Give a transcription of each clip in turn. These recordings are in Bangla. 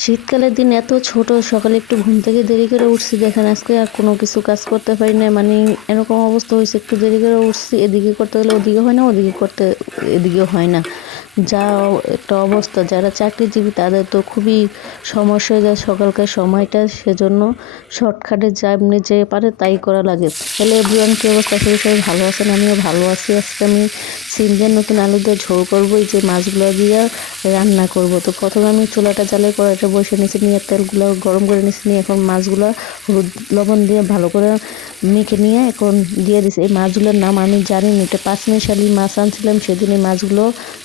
শীতকালের দিন এত ছোট, সকালে একটু ঘুম থেকে দেরি করে উঠছি, দেখেন আজকে আর কোনো কিছু কাজ করতে পারি না। মানে এরকম অবস্থা হয়েছে, একটু দেরি করে উঠছি, এদিকে করতে গেলে ওদিকে হয় না, ওদিকে করতে এদিকে হয় না। যা একটা অবস্থা, যারা চাকরিজীবী তাদের তো খুবই সমস্যা হয়ে যায় সকালকার সময়টা, সেজন্য শর্টকাটে যা এমনি যে পারে তাই করা লাগে। হ্যালো এভরিওয়ান, কী অবস্থা? আসলে সবাই ভালো আছেন, আমিও ভালো আছি। আজকে আমি সিম দিয়ে নতুন আলু দিয়ে ঝোল করবো, এই যে মাছগুলো দিয়ে রান্না করব। তো প্রথমে আমি চুলাটা জ্বালিয়ে কড়াইটা বসে নিয়েছি, নিয়ে তেলগুলো গরম করে নিয়েছি, নিয়ে এখন মাছগুলো হলুদ লবণ দিয়ে ভালো করে মেখে নিয়ে এখন দিয়ে দিছি। এই মাছগুলোর নাম আমি জানি না, এটা পাঁচমিশালি মাছ আনছিলাম সেদিন। এই মাছগুলো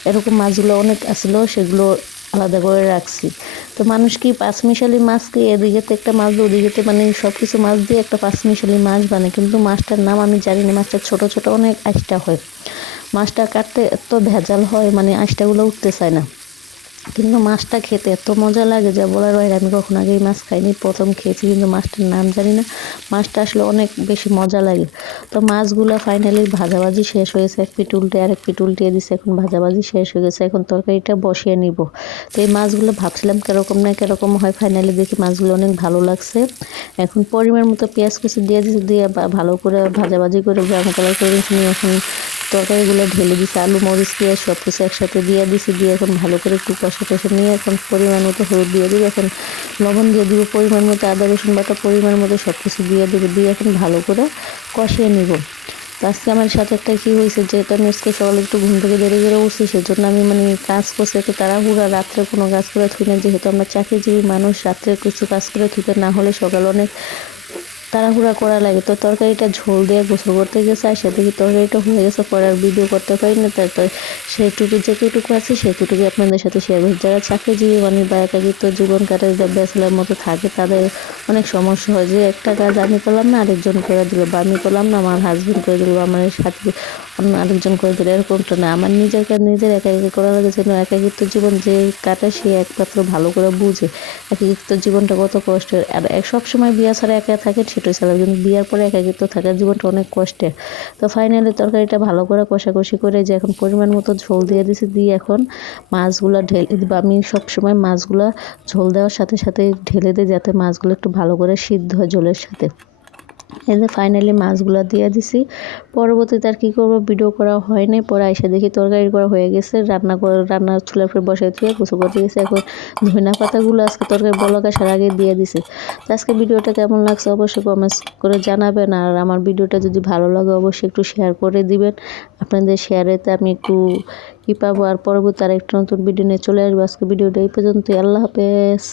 এরকম মাছগুলো অনেক আসলো, সেগুলো আলাদা করে রাখছি। তো মানুষ কি পাঁচমিশালি মাছকে এদিকে তো একটা মাছ দিয়ে ওদিকে তো মানে সব কিছু মাছ দিয়ে একটা পাঁচমিশালি মাছ বানায়, কিন্তু মাছটার নাম আমি জানি না। মাছটা ছোট ছোট অনেক আঁশটা হয়, মাছটা কাটতে এত ভেজাল হয়, মানে আঁশটাগুলো উঠতে চায় না। কিন্তু মাছটা খেতে এত মজা লাগে যা বলার বাইরে। আমি কখনো আগে এই মাছ খাইনি, প্রথম খেয়েছি, কিন্তু মাছটার নাম জানি না। মাছটা আসলে অনেক বেশি মজা লাগে। তো মাছগুলো ফাইনালি ভাজাভাজি শেষ হয়েছে, এক পিঠ উল্টে আর এক পিঠ উল্টিয়ে দিছে, এখন ভাজাভাজি শেষ হয়ে গেছে, এখন তরকারিটা বসিয়ে নিব। তো এই মাছগুলো ভাবছিলাম কীরকম না কীরকম হয়, ফাইনালি দেখি মাছগুলো অনেক ভালো লাগছে। এখন পরিমাণ মতো পেঁয়াজ কুচি দিয়ে দিয়েছি, দিয়ে ভালো করে ভাজাভাজি করে ব্রাউন কালার করে নিয়ে এখন তরকারিগুলো ঢেলে দিছি, আলু মরিচ পেঁয়াজ সব কিছু একসাথে দিয়ে দিছি, দিয়ে এখন ভালো করে একটু কষে টষে নিয়ে এখন পরিমাণ মতো হলুদ দিয়ে দিব, এখন লবণ দিয়ে দিব পরিমাণ মতো, আদা রসুন বাটা পরিমাণ মতো সব কিছু দিয়ে দেবো, দিয়ে এখন ভালো করে কষিয়ে নিব। তো আজকে আমার সাথে একটা কী হয়েছে, যেহেতু আমি আজকে সকালে একটু ঘুম থেকে দেরি করে উঠছি, সেজন্য আমি মানে কাজ করছি একটু তাড়াহুড়া, রাত্রে কোনো কাজ করে থুই না। যেহেতু আমরা চাকরিজীবী মানুষ, রাত্রে কিছু কাজ করে থুতে না হলে সকালে অনেক তাড়াহুড়া করা লাগে। তো তরকারিটা ঝোল দিয়ে গোসল করতে গেছে, আর সেদিকে তরকারিটা হয়ে গেছে, পরে আর ভিডিও করতে পারি না। তারপর সেইটুকু যেটুকু আছে সেটুকুই আপনাদের সাথে শেয়ার করি। যারা চাকরিজীবী মানে বা একাকিত্ব জীবন কাটে, যা ব্যাচেলার মতো থাকে, তাদের অনেক সমস্যা হয় যে একটা কাজ আমি করলাম না আরেকজন করে দিল, বা আমি করলাম না আমার হাজবেন্ড করে দিল, বা আমার সাথে অন্য আরেকজন করে দিল, এরকমটা না। আমার নিজের কাজ নিজের একা একা করা লাগে, যেন একাকিত্ব জীবন যে কাটে সে একমাত্র ভালো করে বুঝে একাকিত্ব জীবনটা কত কষ্টের। আর সবসময় বিয়া ছাড়া একা থাকে সেটাই ছাড়া, কিন্তু বিয়ার পরে একাকিত্ব থাকার জীবনটা অনেক কষ্টের। তো ফাইনালি তরকারিটা ভালো করে কষাকষি করে যে এখন পরিমাণ মতো ঝোল দিয়ে দিছি, দিয়ে এখন মাছগুলো ঢেলে দিব। আমি সবসময় মাছগুলো ঝোল দেওয়ার সাথে সাথে ঢেলে দিই, যাতে মাছগুলো একটু ভালো করে সিদ্ধ হয় ঝোলের সাথে। এই যে ফাইনালি মাছগুলো দিয়ে দিছি। পরবর্তীতে আর কী করবো, ভিডিও করা হয়নি, পরে এসে দেখি তরকারি করা হয়ে গেছে, রান্নার চুলার উপরে বসে ধুয়ে গোসল করতে গেছে। এখন ধনিয়া পাতাগুলো আজকে তরকারি বলক আসার আগে দিয়ে দিছি। তো আজকে ভিডিওটা কেমন লাগছে অবশ্যই কমেন্টস করে জানাবেন, আর আমার ভিডিওটা যদি ভালো লাগে অবশ্যই একটু শেয়ার করে দিবেন। আপনাদের শেয়ারেতে আমি একটু পাবো, আর পরবর্তী আর একটা নতুন ভিডিও নিয়ে চলে আসবো। আজকে ভিডিওটা এই পর্যন্তই, আল্লাহ হাফেজ।